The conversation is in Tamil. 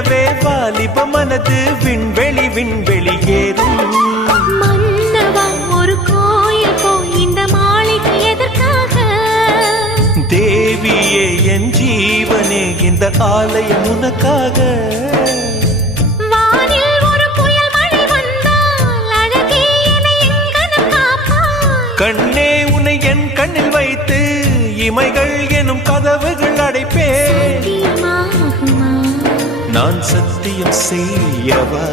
எண்ணவே வாலிப மனது விண்வெளி விண்வெளி ஏறும். மன்னவா ஒரு கோயில் போய் இந்த மாளிகை எதற்காக? தேவியே என் ஜீவனே இந்த ஆலயம் உனக்காக. வானில் ஒரு புயல் மழை வந்தால் அழகே என்னை எங்கனம் காப்பாய். கண்ணே உன்னை என் கண்ணில் வைத்து இமைகள் எனும் கதவுகள் அடைப்பேன். சத்தியமாகுமா? நான் சத்தியம் செய்யவா?